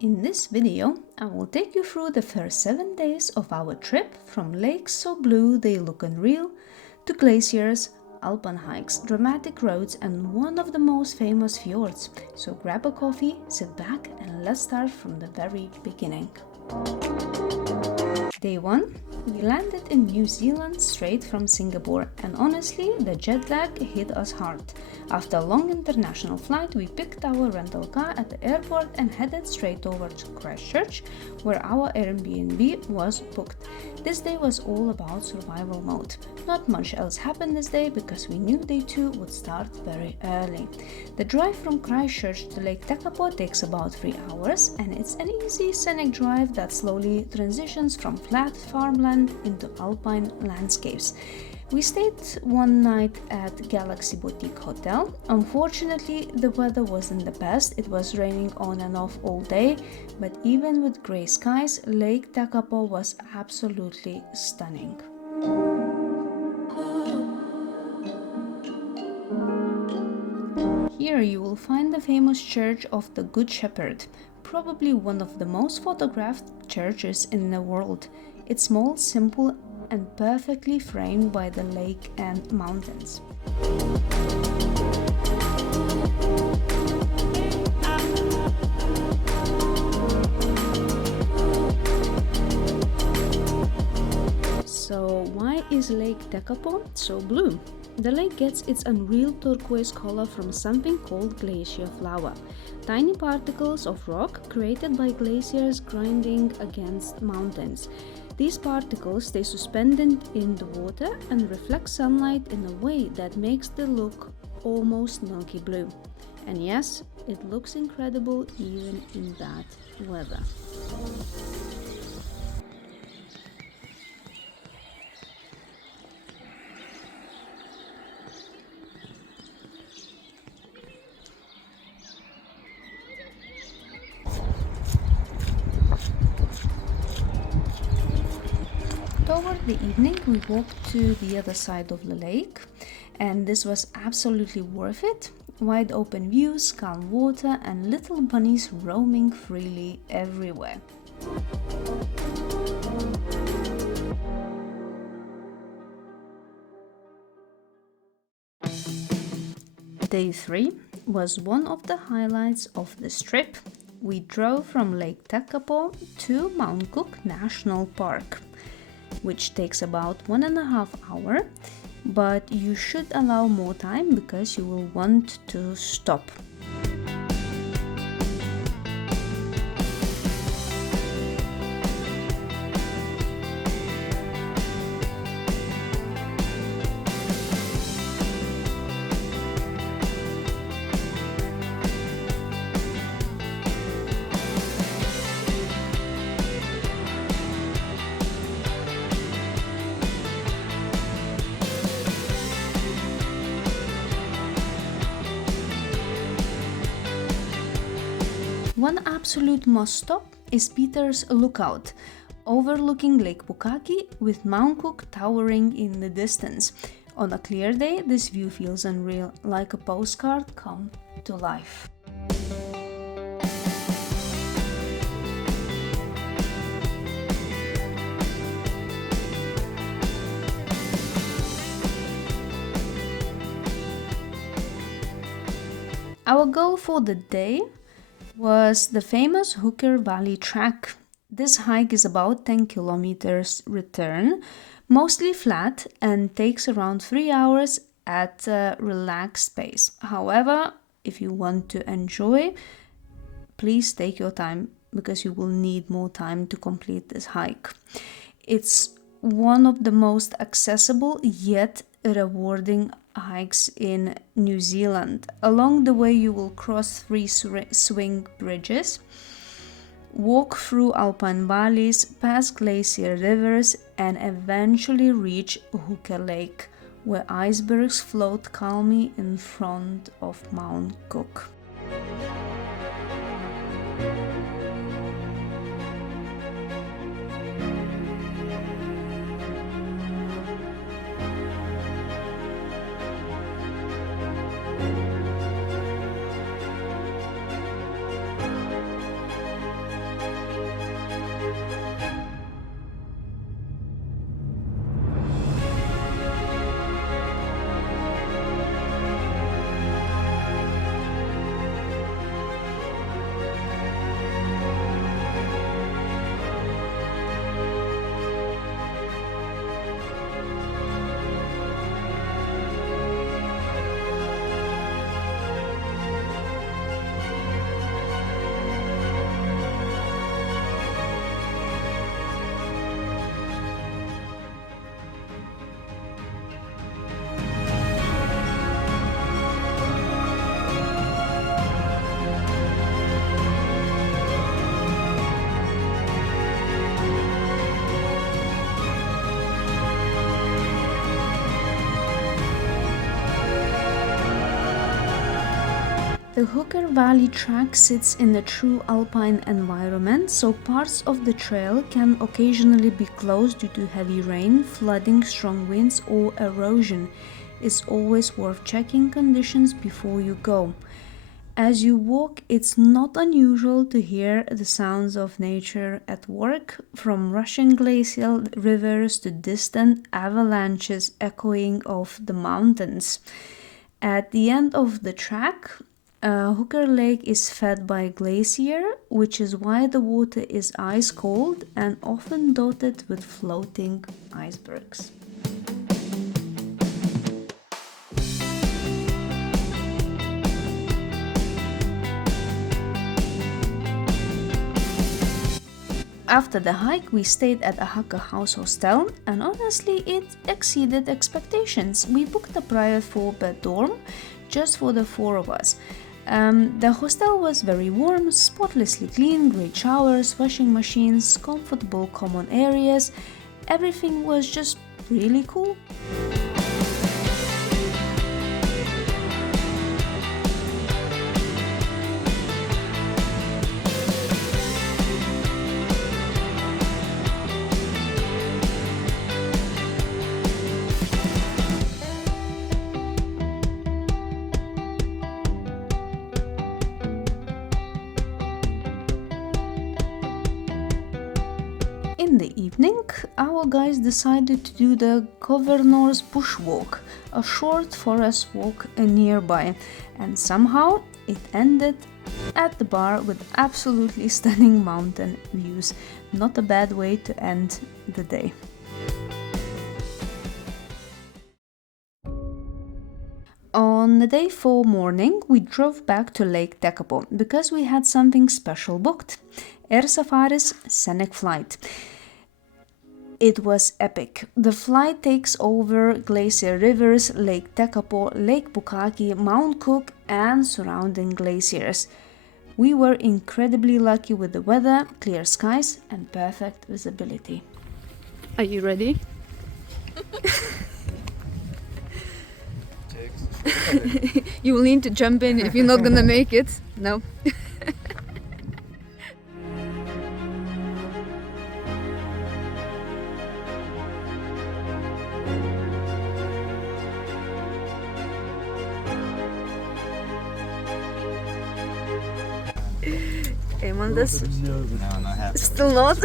In this video, I will take you through the first 7 days of our trip from lakes so blue they look unreal, to glaciers, alpine hikes, dramatic roads and one of the most famous fjords. So grab a coffee, sit back and let's start from the very beginning. Day 1. We landed in New Zealand straight from Singapore, and honestly, the jet lag hit us hard. After a long international flight, we picked our rental car at the airport and headed straight over to Christchurch, where our Airbnb was booked. This day was all about survival mode. Not much else happened this day because we knew day 2 would start very early. The drive from Christchurch to Lake Tekapo takes about 3 hours, and it's an easy scenic drive that slowly transitions from flat farmland into alpine landscapes. We stayed one night at Galaxy Boutique Hotel. Unfortunately, the weather wasn't the best. It was raining on and off all day, but even with grey skies, Lake Tekapo was absolutely stunning. Here you will find the famous Church of the Good Shepherd, probably one of the most photographed churches in the world. It's small, simple and perfectly framed by the lake and mountains. So why is Lake Tekapo so blue? The lake gets its unreal turquoise color from something called glacier flour, tiny particles of rock created by glaciers grinding against mountains. These particles stay suspended in the water and reflect sunlight in a way that makes the look almost milky blue. And yes, it looks incredible even in bad weather. Toward the evening, we walked to the other side of the lake, and this was absolutely worth it. Wide open views, calm water, and little bunnies roaming freely everywhere. Day 3 was one of the highlights of this trip. We drove from Lake Tekapo to Mount Cook National Park, which takes about 1.5 hours, but you should allow more time because you will want to stop. One absolute must-stop is Peter's Lookout, overlooking Lake Pukaki with Mount Cook towering in the distance. On a clear day, this view feels unreal, like a postcard come to life. Our goal for the day was the famous Hooker Valley Track. This hike is about 10 kilometers return, mostly flat, and takes around 3 hours at a relaxed pace. However, if you want to enjoy, please take your time because you will need more time to complete this hike. It's one of the most accessible yet rewarding hikes in New Zealand. Along the way you will cross 3 swing bridges, walk through alpine valleys, pass glacier rivers and eventually reach Hooker Lake, where icebergs float calmly in front of Mount Cook. The Hooker Valley track sits in a true alpine environment, so parts of the trail can occasionally be closed due to heavy rain, flooding, strong winds, or erosion. It's always worth checking conditions before you go. As you walk, it's not unusual to hear the sounds of nature at work, from rushing glacial rivers to distant avalanches echoing off the mountains. At the end of the track, Hooker Lake is fed by a glacier, which is why the water is ice cold and often dotted with floating icebergs. After the hike, we stayed at a Hakka House hostel, and honestly, it exceeded expectations. We booked a private 4-bed dorm just for the 4 of us. The hostel was very warm, spotlessly clean, great showers, washing machines, comfortable common areas. Everything was just really cool. In the evening, our guys decided to do the Governor's Bushwalk, a short forest walk nearby, and somehow it ended at the bar with absolutely stunning mountain views. Not a bad way to end the day. On the day 4 morning, we drove back to Lake Tekapo because we had something special booked. Air Safari's Scenic flight. It was epic. The flight takes over glacier rivers, Lake Tekapo, Lake Pukaki, Mount Cook, and surrounding glaciers. We were incredibly lucky with the weather, clear skies, and perfect visibility. Are you ready? You will need to jump in if you're not gonna make it. No. Amanda's No, not happening. still not.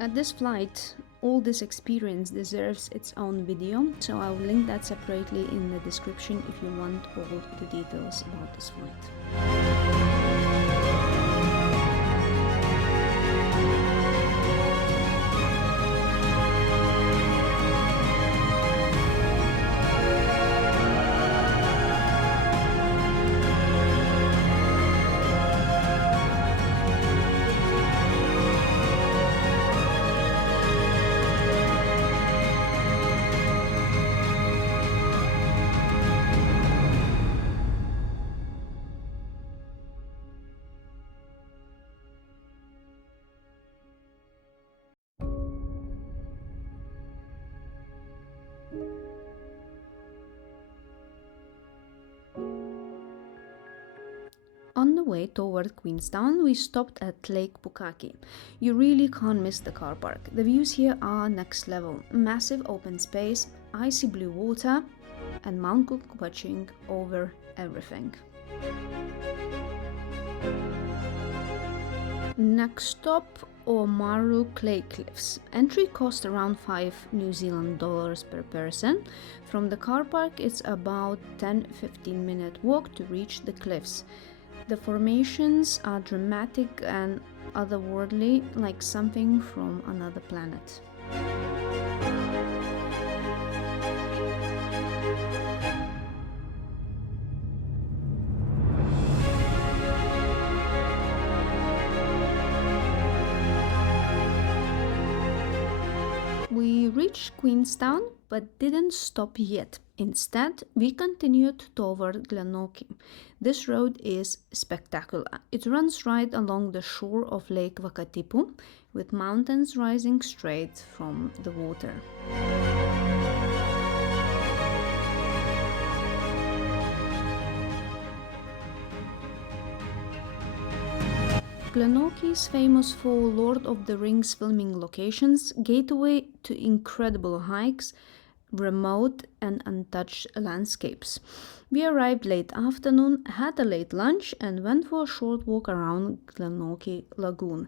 At this flight, all this experience deserves its own video, so I will link that separately in the description if you want all the details about this flight. On the way toward Queenstown, we stopped at Lake Pukaki. You really can't miss the car park. The views here are next level. Massive open space, icy blue water, and Mount Cook watching over everything. Next stop, Oamaru Clay Cliffs. Entry cost around $5 per person. From the car park, it's about 10-15 minute walk to reach the cliffs. The formations are dramatic and otherworldly, like something from another planet. We reached Queenstown but didn't stop yet. Instead, we continued toward Glenorchy. This road is spectacular. It runs right along the shore of Lake Wakatipu, with mountains rising straight from the water. Glenorchy is famous for Lord of the Rings filming locations, gateway to incredible hikes, remote and untouched landscapes. We arrived late afternoon, had a late lunch, and went for a short walk around Glenorchy Lagoon.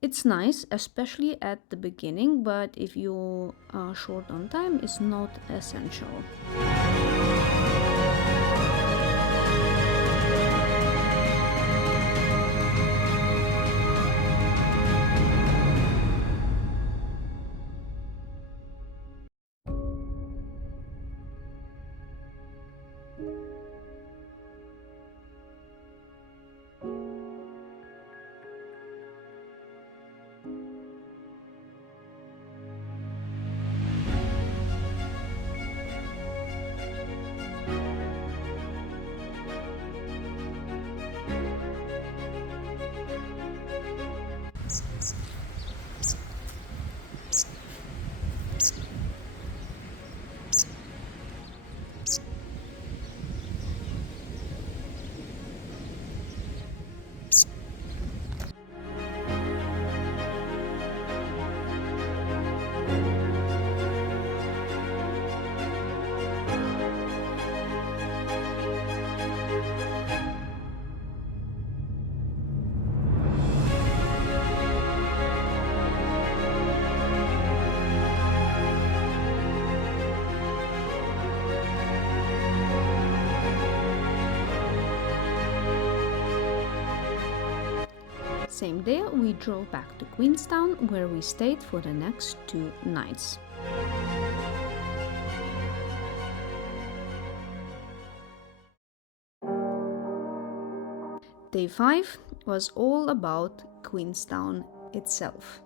It's nice, especially at the beginning, but if you are short on time, it's not essential. Same day, we drove back to Queenstown, where we stayed for the next 2 nights. Day 5 was all about Queenstown itself.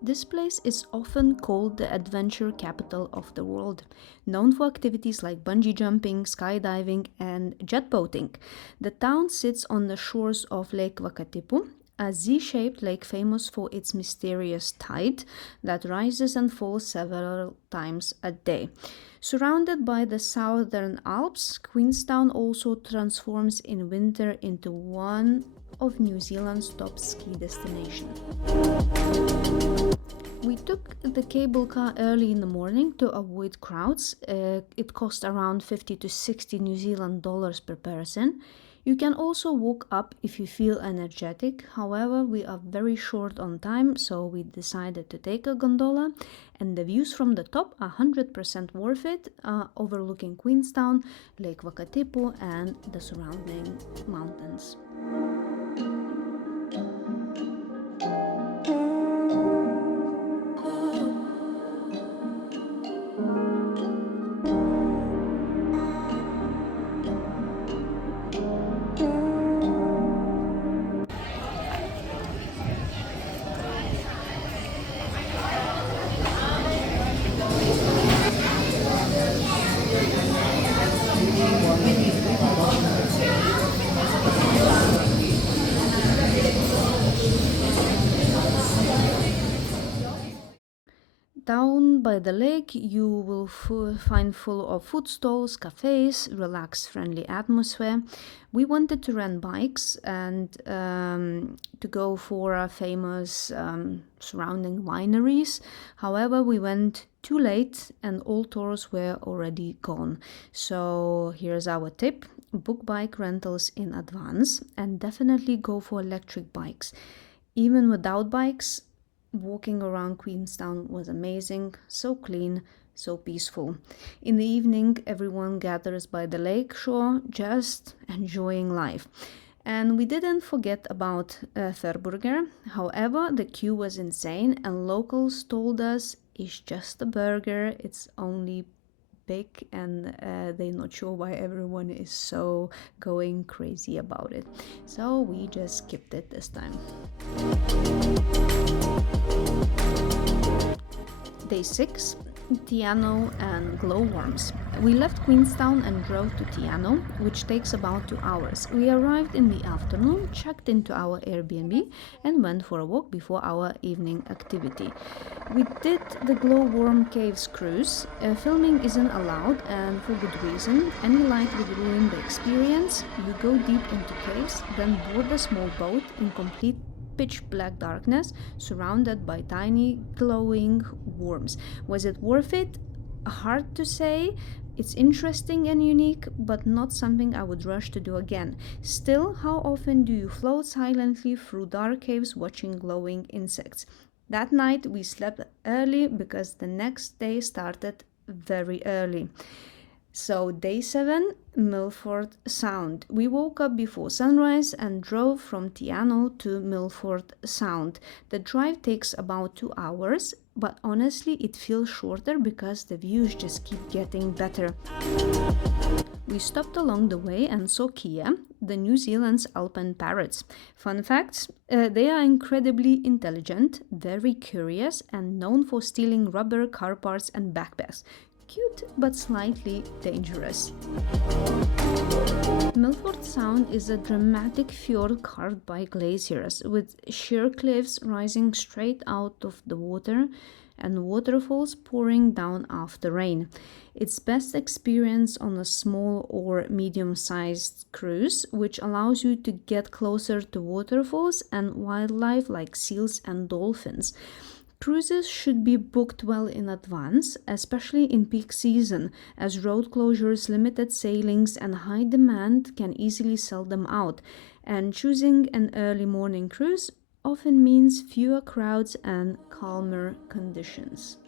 This place is often called the adventure capital of the world, known for activities like bungee jumping, skydiving, and jet boating. The town sits on the shores of Lake Wakatipu, a Z-shaped lake famous for its mysterious tide that rises and falls several times a day. Surrounded by the Southern Alps, Queenstown also transforms in winter into one of New Zealand's top ski destinations. We took the cable car early in the morning to avoid crowds. It cost around 50 to 60 New Zealand dollars per person. You can also walk up if you feel energetic. However, we are very short on time, so we decided to take a gondola, and the views from the top are 100% worth it, overlooking Queenstown, Lake Wakatipu, and the surrounding mountains. Down by the lake, you will find full of food stalls, cafes, relaxed, friendly atmosphere. We wanted to rent bikes and to go for famous surrounding wineries. However, we went too late and all tours were already gone. So here's our tip: book bike rentals in advance and definitely go for electric bikes. Even without bikes, walking around Queenstown was amazing, so clean, so peaceful. In the evening, everyone gathers by the lake shore, just enjoying life. And we didn't forget about Thurburger. However, the queue was insane, and locals told us it's just a burger, it's only big, and they're not sure why everyone is so going crazy about it. So we just skipped it this time. Day 6, Te Anau and glowworms. We left Queenstown and drove to Te Anau, which takes about 2 hours. We arrived in the afternoon, checked into our Airbnb, and went for a walk before our evening activity. We did the glowworm caves cruise. Filming isn't allowed, and for good reason. Any light would ruin the experience. You go deep into caves, then board a small boat in complete pitch black darkness, surrounded by tiny glowing worms. Was it worth it? Hard to say. It's interesting and unique, but not something I would rush to do again. Still, how often do you float silently through dark caves watching glowing insects? That night we slept early because the next day started very early. So, day 7, Milford Sound. We woke up before sunrise and drove from Te Anau to Milford Sound. The drive takes about 2 hours, but honestly, it feels shorter because the views just keep getting better. We stopped along the way and saw Kia, the New Zealand's alpine parrots. Fun facts, they are incredibly intelligent, very curious, and known for stealing rubber car parts and backpacks. Cute but slightly dangerous. Milford Sound is a dramatic fjord carved by glaciers, with sheer cliffs rising straight out of the water and waterfalls pouring down after rain. It's best experienced on a small or medium-sized cruise, which allows you to get closer to waterfalls and wildlife like seals and dolphins. Cruises should be booked well in advance, especially in peak season, as road closures, limited sailings, and high demand can easily sell them out. And choosing an early morning cruise often means fewer crowds and calmer conditions.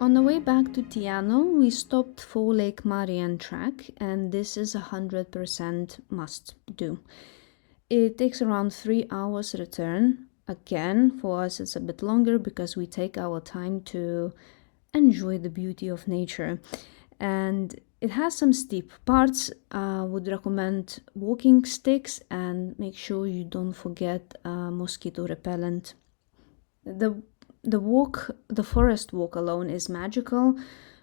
On the way back to Te Anau, we stopped for Lake Marian track, and this is 100% must do. It takes around 3 hours return. Again, for us it's a bit longer because we take our time to enjoy the beauty of nature. And it has some steep parts. Would recommend walking sticks and make sure you don't forget mosquito repellent. The forest walk alone is magical.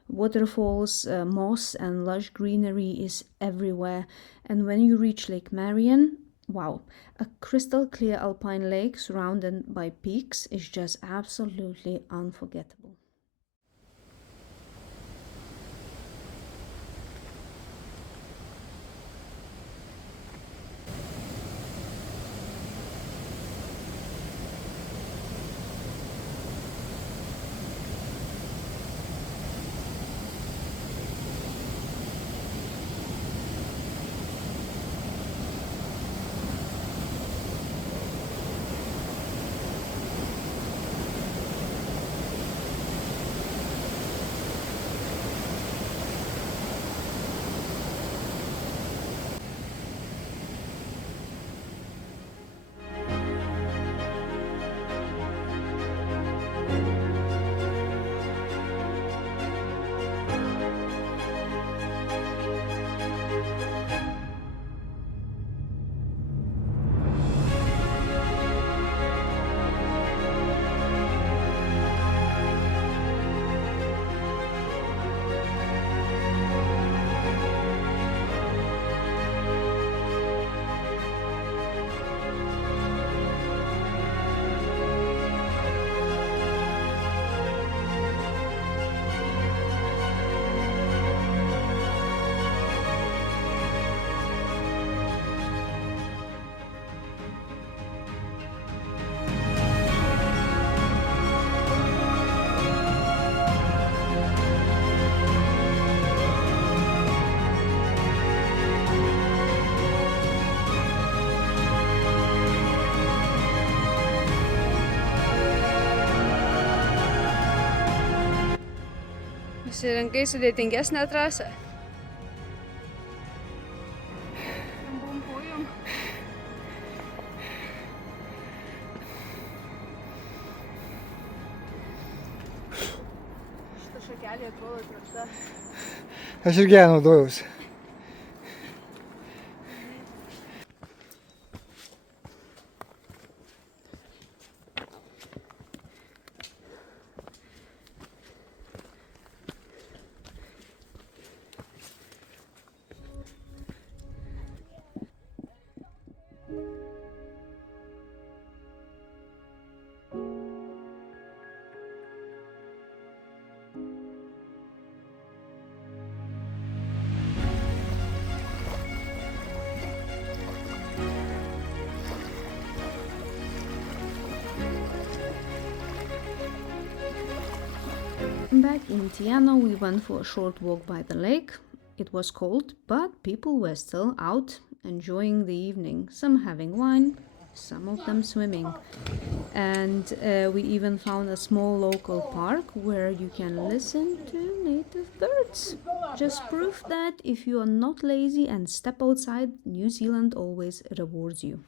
Waterfalls, moss and lush greenery is everywhere. And when you reach Lake Marian, wow, a crystal clear alpine lake surrounded by peaks is just absolutely unforgettable. Pasirinkai sudėtingesnę trasą. Šitą šakelį atrodo tvirta. Aš irgi ją naudojausi. Back in Tiana, we went for a short walk by the lake. It was cold, but people were still out enjoying the evening, some having wine, some of them swimming. And we even found a small local park where you can listen to native birds. Just proof that if you are not lazy and step outside, New Zealand always rewards you.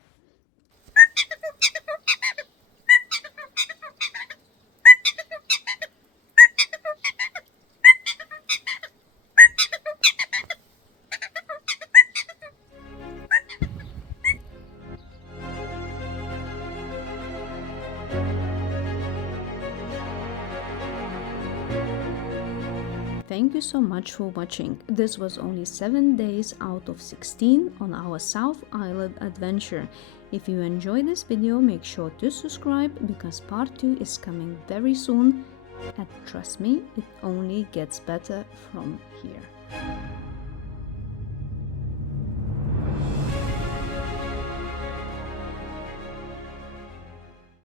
Thank you so much for watching. This was only 7 days out of 16 on our South Island adventure. If you enjoyed this video, make sure to subscribe because part 2 is coming very soon. And trust me, it only gets better from here.